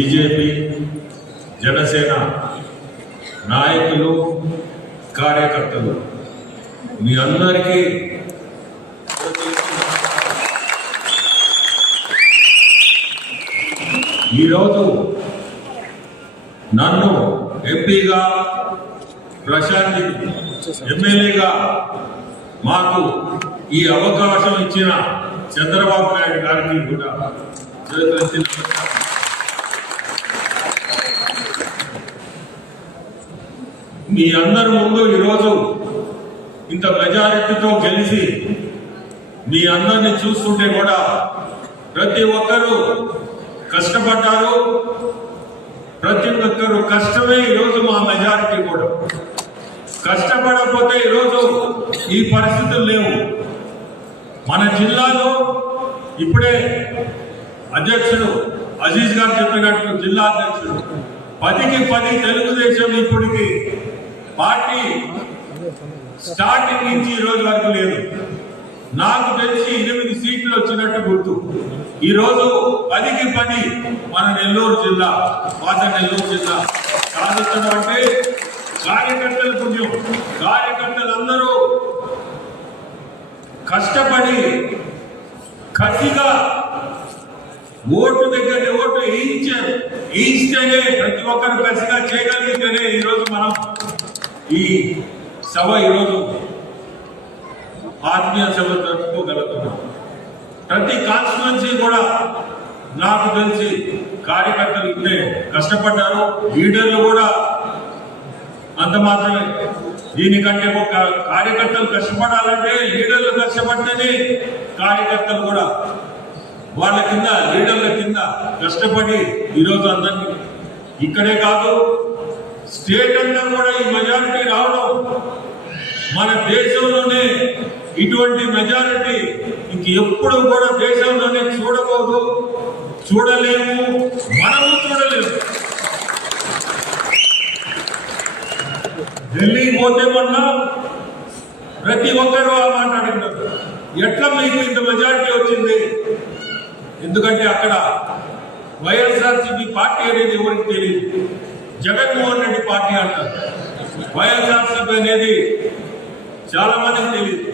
BJP Janasena నాయకులు కార్యకర్తలు మీ అందరికీ ఈరోజు నన్ను ఎంపీగా ప్రశాంత్ ఎమ్మెల్యేగా మాకు ఈ అవకాశం ఇచ్చిన చంద్రబాబు నాయుడు గారికి కూడా చేతులెత్తి నమస్కారం. మీ అందరి ముందు ఈరోజు ఇంత మెజారిటీతో గెలిచి మీ అందరిని చూస్తుంటే కూడా ప్రతి ఒక్కరూ కష్టపడ్డారు. ప్రతి ఒక్కరు కష్టమే ఈరోజు మా మెజారిటీ కూడా. కష్టపడకపోతే ఈరోజు ఈ పరిస్థితులు లేవు. మన జిల్లాలో ఇప్పుడే అధ్యక్షుడు అజీజ్ గారు చెప్పినట్టు జిల్లా అధ్యక్షుడు. పదికి పది తెలుగుదేశం ఇప్పటికి పార్టీ స్టార్టింగ్ నుంచి ఈ రోజు వరకు లేదు. నాకు తెలిసి ఎనిమిది సీట్లు వచ్చినట్టు గుర్తు. ఈ రోజు పదికి పది మన నెల్లూరు జిల్లా పాత నెల్లూరు జిల్లా. సాధించడం అంటే కార్యకర్తల పుణ్యం. కార్యకర్తలందరూ కష్టపడి కసిగా ఓటు దగ్గర ఓటు వేయించారు. వేయిస్తేనే ప్రతి ఒక్కరు కసిగా చేయగలిగితేనే ఈరోజు మనం ఈ సభ ఈరోజు ఆత్మీయ సభ జరుపుకోగలుగుతున్నాం ప్రతి కాన్స్టిట్యున్సీ కూడా నాకు తెలిసి కార్యకర్తలు ఇంతే కష్టపడ్డారు. లీడర్లు కూడా అంత మాత్రమే. దీనికంటే ఒక కార్యకర్తలు కష్టపడాలంటే లీడర్లు కష్టపడితేనే కార్యకర్తలు కూడా వాళ్ళ కింద లీడర్ల కింద కష్టపడి ఈరోజు అందరినీ ఇక్కడే కాదు స్టేట్ అంతా కూడా ఈ మెజారిటీ రావడం మన దేశంలోనే ఇటువంటి మెజారిటీ ఇంక ఎప్పుడు కూడా దేశంలోనే చూడకూడదు చూడలేము మనము చూడలేము. ఢిల్లీ పోతే మొన్న ప్రతి ఒక్కరు ఆ మాట్లాడినారు ఎట్లా మీకు ఇంత మెజారిటీ వచ్చింది? ఎందుకంటే అక్కడ వైఎస్ఆర్సీపీ పార్టీ అనేది ఎవరికి తెలియదు జగన్మోహన్ రెడ్డి పార్టీ అంటారు. వైఎస్ఆర్సీపీ అనేది చాలా మందికి తెలియదు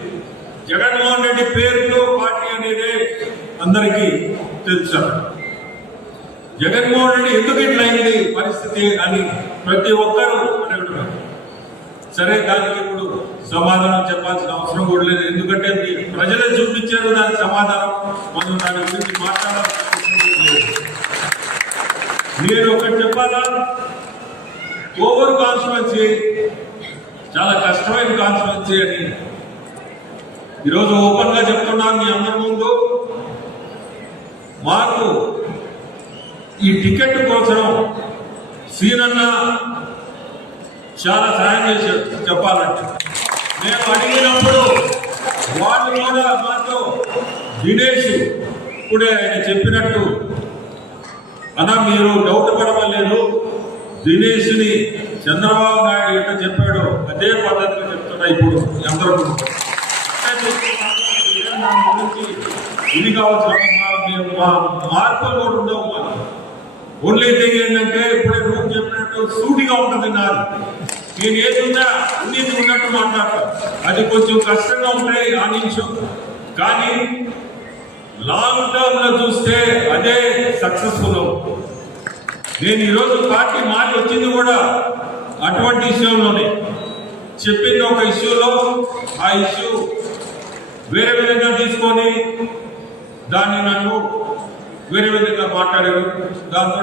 జగన్మోహన్ రెడ్డి పేరుతో పార్టీ అనేది అందరికీ తెలుసు. జగన్మోహన్ రెడ్డి ఎందుకు ఇట్లయింది పరిస్థితి అని ప్రతి ఒక్కరూ అడుగుతున్నారు సరే దానికి ఇప్పుడు సమాధానం చెప్పాల్సిన అవసరం కూడా లేదు. ఎందుకంటే మీ ప్రజలు చూపించారు దానికి సమాధానం. మనం దాని గురించి మాట్లాడాల్సిన నేను ఒకటి చెప్పాలా? ఓవర్ కాన్స్టిట్యున్సీ చాలా కష్టమైన కాన్స్టిట్యున్సీ అని ఈరోజు ఓపెన్గా చెప్తున్నాను మీ అందరి ముందు. మాకు ఈ టికెట్ కోసం సీనన్న చాలా సాయం చేశారు చెప్పాలంటే. మేము అడిగినప్పుడు వాళ్ళు కూడా మాతో దినేష్ ఇప్పుడే ఆయన చెప్పినట్టు అన్న మీరు డౌట్ పడవలేదు. దినేష్ని చంద్రబాబు నాయుడు ఎట్లా చెప్పాడో అదే పద్ధతిలో చెప్తున్నా ఇప్పుడు అందరూ ఇది మార్పులు కూడా ఉండవు మాకు ఓన్లీ థింగ్ ఏంటంటే ఇప్పుడే రూమ్ చెప్పినట్టు సూటిగా ఉంటుంది నాది. నేను ఏదున్నా ఉన్నది ఉన్నట్టు మాట్లాడతాను అది కొంచెం కష్టంగా ఉంటాయి ఆ నిమిషం. కానీ లాంగ్ టర్మ్లో చూస్తే అదే సక్సెస్ఫుల్ అవుతుంది. నేను ఈరోజు పార్టీ మారి వచ్చింది కూడా అటువంటి విషయంలోనే చెప్పింది ఒక ఇష్యూలో ఆ ఇష్యూ వేరే విధంగా తీసుకొని దాన్ని నన్ను వేరే విధంగా మాట్లాడారు. దాంతో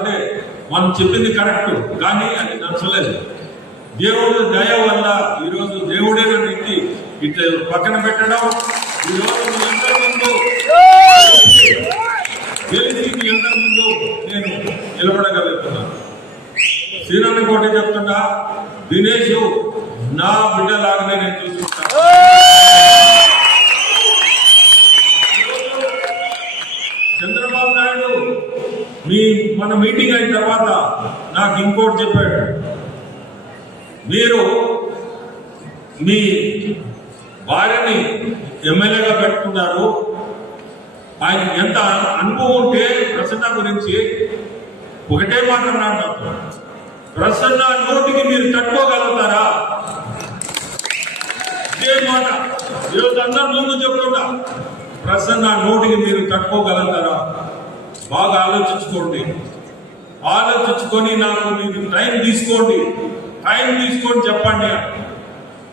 మనం చెప్పింది కరెక్ట్ కానీ అది నచ్చలేదు. దేవుడు దయ వల్ల ఈరోజు దేవుడే నన్ను ఇంటి ఇట్లా పక్కన పెట్టడం ఈరోజు మీ అందరి ముందు గెలిచి మీ అందరి ముందు నేను నిలబడగలుగుతున్నాను శ్రీరామ్ కోట చెప్తుంటా దినేష్ నా బిడ్డలాగానే నేను చూసుకుంటాను చంద్రబాబు నాయుడు మీ మన మీటింగ్ అయిన తర్వాత నాకు ఇంకోటి చెప్పాడు. మీరు మీ భార్యని ఎమ్మెల్యేగా పెట్టుకున్నారు. ఆయన ఎంత అనుభవం ఉంటే ప్రసన్న గురించి ఒకటే మాట అన్నాడు ప్రసన్న నోటికి మీరు తట్టుకోగలుగుతారా? ఇదే మాట. ఈరోజు అందరి ముందు చెప్తున్నా ప్రసన్న నోటికి మీరు తట్టుకోగలుగుతారా? బాగా ఆలోచించుకోండి. ఆలోచించుకొని నాకు మీరు టైం తీసుకోండి. టైం తీసుకొని చెప్పండి.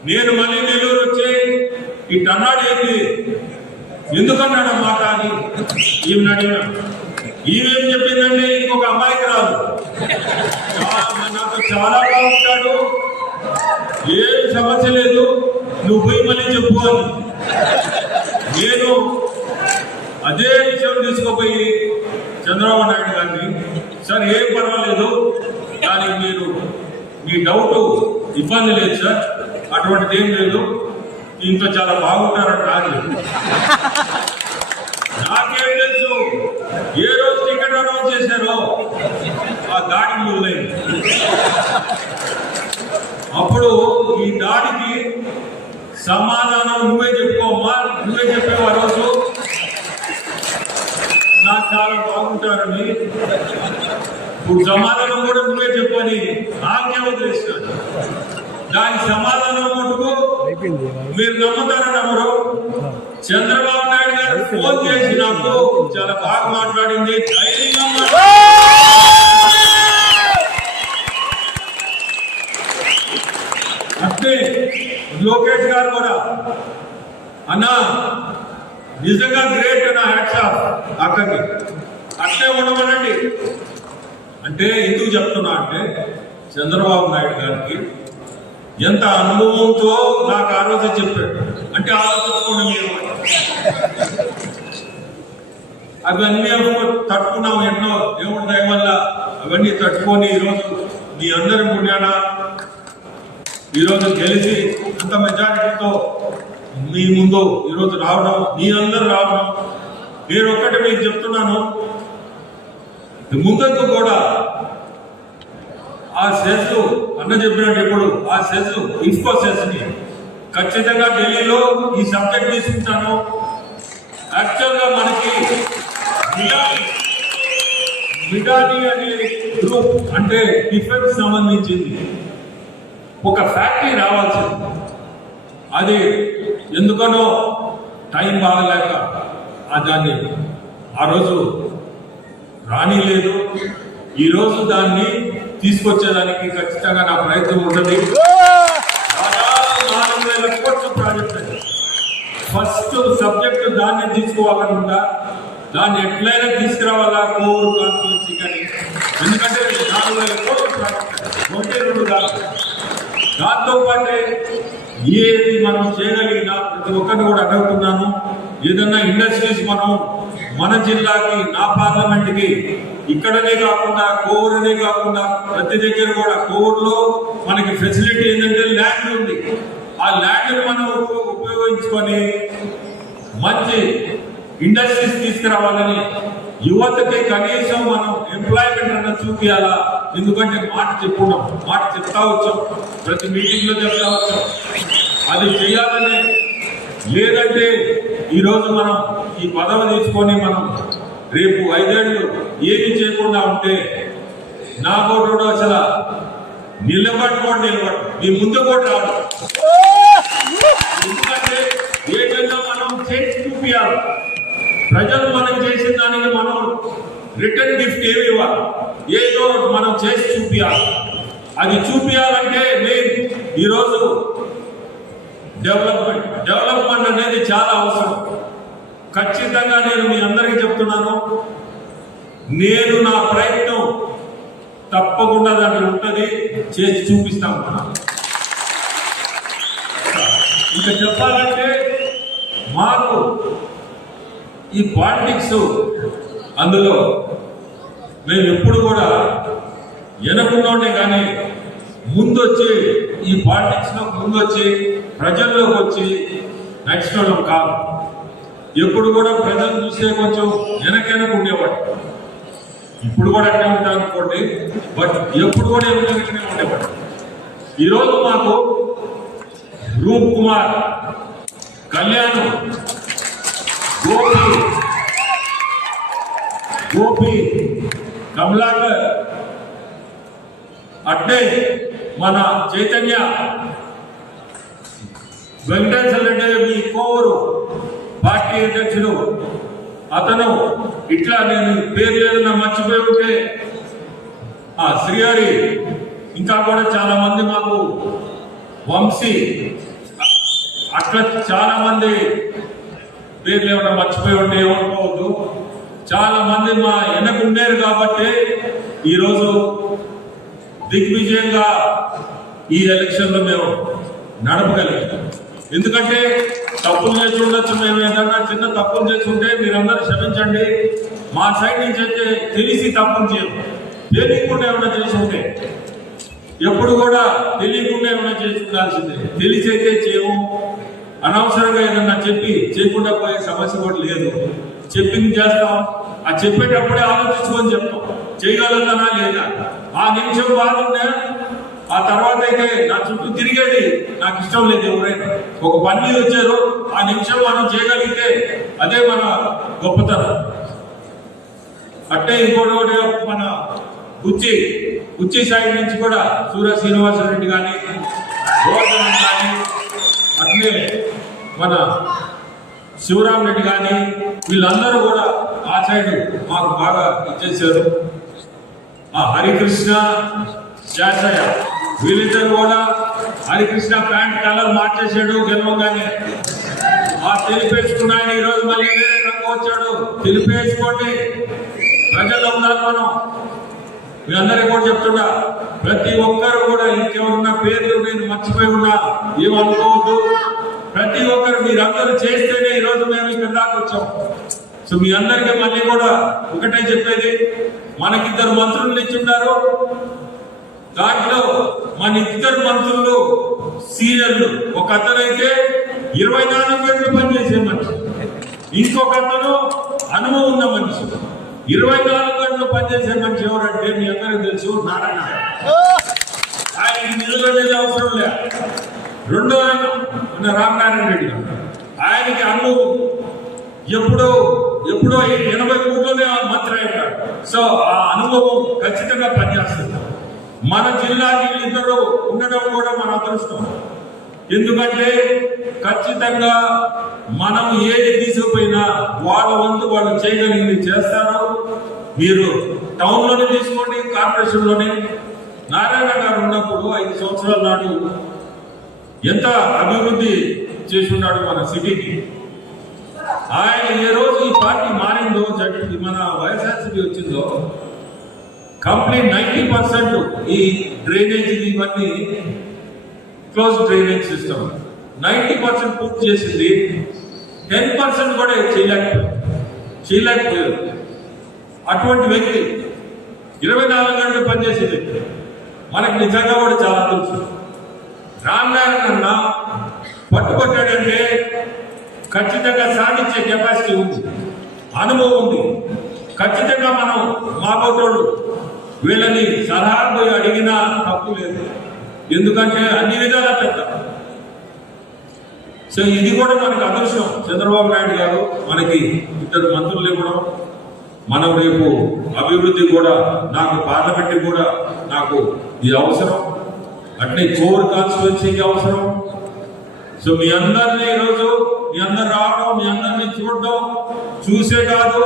నేను మళ్ళీ నెల్లూరు వచ్చి ఇట్టన్నాడు ఏంటి ఎందుకన్నాడు మాట అని ఈమెను అడిగినా. ఈమెం చెప్పిందంటే ఇంకొక అమ్మాయికి రాదు. నాకు చాలా బాగుంటాడు. ఏం సమస్య లేదు నువ్వు పోయి మళ్ళీ చెప్పు అని. నేను అదే విషయం తీసుకుపోయి చంద్రబాబు నాయుడు గారిని సార్ ఏం పర్వాలేదు దానికి మీరు మీ డౌట్ ఇబ్బంది లేదు సార్. అటువంటిది ఏం లేదు. ఇంత చాలా బాగుంటారని నాకేం తెలుసు ఏ రోజు టికెట్ అనౌన్స్ చేశారో ఆ దాడి మొదలైంది అప్పుడు ఈ దాడికి సమాధానం నువ్వే చెప్పుకోమ్మా నువ్వే చెప్పావు ఆ రోజు. నాకు చాలా బాగుంటారని. ఇప్పుడు సమాధానం కూడా నువ్వే చెప్పని ఆజ్ఞ వదిలేస్తాను దాని సమాధానం మటుకు మీరు నమ్ముతారని నమ్మరు. చంద్రబాబు నాయుడు గారు ఫోన్ చేసి నాకు చాలా బాగా మాట్లాడింది. ధైర్యంగా మాట్లాడింది. అట్లే లోకేష్ గారు కూడా. అన్నా నిజంగా గ్రేట్ నా హ్యాట్స్ ఆఫ్. అక్కకి. అట్లే ఉండమనండి. అంటే ఎందుకు చెప్తున్నా అంటే చంద్రబాబు నాయుడు గారికి ఎంత అనుభవంతో నాకు ఆ రోజు చెప్పాడు. అంటే ఆలోచించుకోండి మీరు అవన్నీ తట్టుకున్నాం ఎన్నో. దేవుడి దయ వల్ల అవన్నీ తట్టుకొని ఈరోజు మీ అందరి పుణ్యాన ఈరోజు గెలిచి అంత మెజారిటీతో మీ ముందు ఈరోజు రావడం మీ అందరు రావడం నేను ఒక్కటి మీకు చెప్తున్నాను. ముందంతా కూడా ఆ సెస్ అన్న చెప్పినట్టు ఇప్పుడు ఆ సెస్ ఇన్ఫో సెస్ని ఖచ్చితంగా ఢిల్లీలో ఈ సబ్జెక్ట్ తీసుకుంటాను యాక్చువల్గా మనకి మిడాని మిడాని అనే గ్రూప్ అంటే డిఫెన్స్ సంబంధించింది. ఒక ఫ్యాక్టరీ రావాల్సింది. అది ఎందుకనో టైం బాగలేక దాన్ని ఆ రోజు రానిలేదు. లేదు ఈరోజు దాన్ని తీసుకొచ్చేదానికి ఖచ్చితంగా నా ప్రయత్నం ఉంటుంది. నాలుగు వేల కోట్ల ప్రాజెక్ట్ ఫస్ట్ సబ్జెక్ట్ దాన్ని తీసుకోవాలనుకుంటా దాన్ని ఎట్లయినా తీసుకురావాలా? కోరు కాన్స్టిట్యూన్సీ కానీ. ఎందుకంటే నాలుగు వేల కోట్ల ప్రాజెక్ట్ ఒకటి రెండు కాదు. దాంతో పాటే ఏది మనం చేయగలిగినా ప్రతి ఒక్కరిని కూడా అడుగుతున్నాను. ఏదన్నా ఇండస్ట్రీస్ మనం మన జిల్లాకి నా పార్లమెంట్కి ఇక్కడనే కాకుండా కోవూరునే కాకుండా ప్రతి దగ్గర కూడా కోవూరులో మనకి ఫెసిలిటీ ఏంటంటే ల్యాండ్ ఉంది. ఆ ల్యాండ్ మనం ఉపయోగించుకొని మంచి ఇండస్ట్రీస్ తీసుకురావాలని యువతకి కనీసం మనం ఎంప్లాయ్మెంట్ అన్న చూపించాలా ఎందుకంటే మాట చెప్పుకున్నాం మాట చెప్తా వచ్చాం. ప్రతి మీటింగ్లో చెప్తా వచ్చాం. అది చేయాలని లేదంటే ఈరోజు మనం ఈ పదవి తీసుకొని మనం రేపు ఐదేళ్ళు ఏమి చేయకుండా ఉంటే నా కోటోడు అసలు నిలబడి నిలబడు. మీ ముందు కూడా ఎందుకంటే ఏదైనా మనం చేసి చూపించాలి ప్రజలు మనం చేసిన దానికి మనం రిటర్న్ గిఫ్ట్ ఏమి ఇవ్వాలి? ఏదో మనం చేసి చూపించాలి అది చూపించాలంటే మెయిన్ ఈరోజు డెవలప్మెంట్ డెవలప్మెంట్ అనేది చాలా అవసరం. ఖచ్చితంగా నేను మీ అందరికీ చెప్తున్నాను. నేను నా ప్రయత్నం తప్పకుండా దాంట్లో ఉంటుంది. చేసి చూపిస్తాం మనం. ఇంకా చెప్పాలంటే మాకు ఈ పాలిటిక్స్ అందులో మేము ఎప్పుడు కూడా వెనకుండే కానీ ముందొచ్చి ఈ పాలిటిక్స్లో ముందొచ్చి ప్రజల్లోకి వచ్చి నడిచిన కాదు. ఎప్పుడు కూడా ప్రజలు చూస్తే కొంచెం వెనకెనక ఉండేవాడు ఇప్పుడు కూడా అట్లే ఉంటాను అనుకోండి బట్ ఎప్పుడు కూడా వెనకనే ఉండేవాడు ఈరోజు మాకు రూప్ కుమార్ కళ్యాణ్ గోపి గోపి కమలాకర్ అట్టే మన చైతన్య. వెంకటేశ్వర రెడ్డి మీ కోవూరు పార్టీ అధ్యక్షుడు. అతను ఇట్లా నేను పేరు లేదన్నా మర్చిపోయి ఉంటే ఆ శ్రీహరి ఇంకా కూడా చాలా మంది మాకు వంశీ అట్లా చాలా మంది పేర్లు ఏమన్నా మర్చిపోయి ఉంటే ఏమనుకోవద్దు. చాలా మంది మా వెనక ఉండేరు కాబట్టి ఈరోజు దిగ్విజయంగా ఈ ఎలక్షన్లో మేము నడపగలిగాం. ఎందుకంటే తప్పులు చేసి ఉండొచ్చు మేము ఏదన్నా చిన్న తప్పులు చేసి ఉంటే మీరందరూ క్షమించండి. మా సైడ్ నుంచి అయితే తెలిసి తప్పులు చేయము తెలియకుండా ఏమైనా చేసి ఉంటే ఎప్పుడు కూడా తెలియకుండా ఏమైనా చేసి తెలిసి అయితే చేయము. అనవసరంగా ఏదన్నా చెప్పి చేయకుండా పోయే సమస్య కూడా లేదు. చెప్పింది చేస్తాం. ఆ చెప్పేటప్పుడే ఆలోచించుకొని చెప్తాం చేయగలదనా లేదా? ఆ నిమిషం బాగుండే ఆ తర్వాత అయితే నా చుట్టూ తిరిగేది నాకు ఇష్టం లేదు ఎవరైనా. ఒక పని మీద వచ్చారు ఆ నిమిషం మనం చేయగలిగితే అదే మన గొప్పతనం. అట్టే ఇంకోటి ఒకటి మన ఉచ్చి ఉచ్చి సైడ్ నుంచి కూడా సూర్య శ్రీనివాసరెడ్డి కానీ గోవర్ధన్ కానీ అట్లే మన శివరామ్ రెడ్డి కానీ వీళ్ళందరూ కూడా ఆ సైడ్ మాకు బాగా ఇచ్చేసారు ఆ హరికృష్ణ శాసయ్య వీళ్ళిద్దరు కూడా హరికృష్ణ ప్యాంట్ కలర్ మార్చేసాడు గెలవగానే ఆ తెలిపేసుకున్న ఆయన ఈ రోజు మళ్ళీ వేరే రంగు వచ్చాడు. తెలిపేసుకోండి. ప్రజల్లో ఉండాలి మనం. మీ అందరికీ కూడా చెప్తున్నా ప్రతి ఒక్కరు కూడా ఇంకేమన్నా పేర్లు నేను మర్చిపోయి ఉన్నా ఏమనుకోవద్దు. ప్రతి ఒక్కరు మీరందరూ చేస్తేనే ఈరోజు మేము ఇక్కడ దాకా వచ్చాం. సో మీ అందరికీ మళ్ళీ కూడా ఒకటే చెప్పేది మనకిద్దరు మంత్రులు ఇచ్చుంటారు దాంట్లో మన ఇద్దరు మంత్రులు సీనియర్లు. ఒక అతనైతే ఇరవై నాలుగు గంటలు పనిచేసే మనిషి. ఇంకొక అతను అనుభవం ఉన్న మనిషి. ఇరవై నాలుగు గంటలు పనిచేసే మనిషి ఎవరంటే మీ అందరికీ తెలుసు నారాయణ ఆయనకి నిధులు అనేది అవసరం లే. రెండో ఆయన మన రామనారాయణ రెడ్డి గారు. ఆయనకి అనుభవం. ఎప్పుడో ఎప్పుడో ఎనభై మూడులోనే మంత్రి అయ్యాడు. సో ఆ అనుభవం ఖచ్చితంగా పనిచేస్తుంది. మన జిల్లాకి ఇద్దరు ఉండడం కూడా మన అదృష్టం. ఎందుకంటే ఖచ్చితంగా మనం ఏది తీసుకుపోయినా వాళ్ళ వంతు వాళ్ళు చేయగలిగింది చేస్తారు. మీరు టౌన్లోనే తీసుకోండి కార్పొరేషన్లోనే నారాయణ గారు ఉన్నప్పుడు ఐదు సంవత్సరాల నాడు ఎంత అభివృద్ధి చేసి ఉన్నాడు మన సిటీకి. ఆయన ఏ రోజు ఈ పార్టీ మారిందో జడ్పీ మన వైఎస్ఆర్సీపీ వచ్చిందో కంప్లీట్ నైంటీ పర్సెంట్ ఈ డ్రైనేజ్ ఇవన్నీ close drainage system. Ninety percent పూర్తి చేసింది టెన్ పర్సెంట్ కూడా చేయలేకపోయారు. చేయలేకపోయారు. అటువంటి వ్యక్తి ఇరవై నాలుగు గంటలు పనిచేసే వ్యక్తి మనకి నిజంగా కూడా చాలా తెలుసు. రామ్ నారాయణ అన్న పట్టుబట్టాడంటే ఖచ్చితంగా సాధించే కెపాసిటీ ఉంది. అనుభవం ఉంది. ఖచ్చితంగా మనం మా పోటోళ్ళు వీళ్ళని సలహా పోయి అడిగినా తప్పు లేదు. ఎందుకంటే అన్ని విధాలా పెద్ద సో ఇది కూడా మనకు అదృష్టం. చంద్రబాబు నాయుడు గారు మనకి ఇద్దరు మంత్రులు ఇవ్వడం మనం రేపు అభివృద్ధి కూడా నాకు పార్లమెంట్ కూడా నాకు ఇది అవసరం. అట్లే కోర్ కాన్స్టిట్యున్సీకి అవసరం. సో మీ అందరినీ ఈరోజు మీ అందరు రావడం మీ అందరినీ చూడడం చూసే కాదు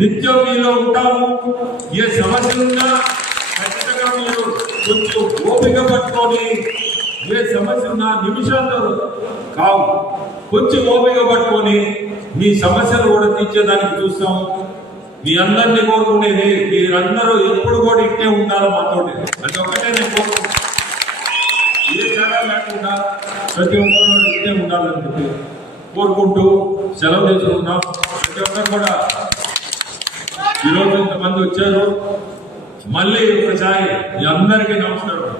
నిత్యం మీలో ఉంటాము. ఏ సమస్య ఉన్నా ఖచ్చితంగా మీరు కొంచెం ఓపిక పట్టుకొని ఏ సమస్య ఉన్నా నిమిషాల్లో కావు. కొంచెం ఓపిక పట్టుకొని మీ సమస్యలు కూడా తీర్చేదానికి చూస్తాము. మీ అందరినీ కోరుకునేది మీరందరూ ఎప్పుడు కూడా ఇట్టే ఉండాలి మాతోటి. అది ఒకటే నేను కోరుకుంటున్నాను ఏ తేడా లేకుండా ప్రతి ఒక్కరు ఇదే ఉండాలని చెప్పి కోరుకుంటూ సెలవు తీసుకుంటున్నాం. ప్రతి ఒక్కరు కూడా ఈరోజు ఇంతమంది వచ్చారు. మళ్ళీ ఒకసారి మీ అందరికీ నమస్కారం.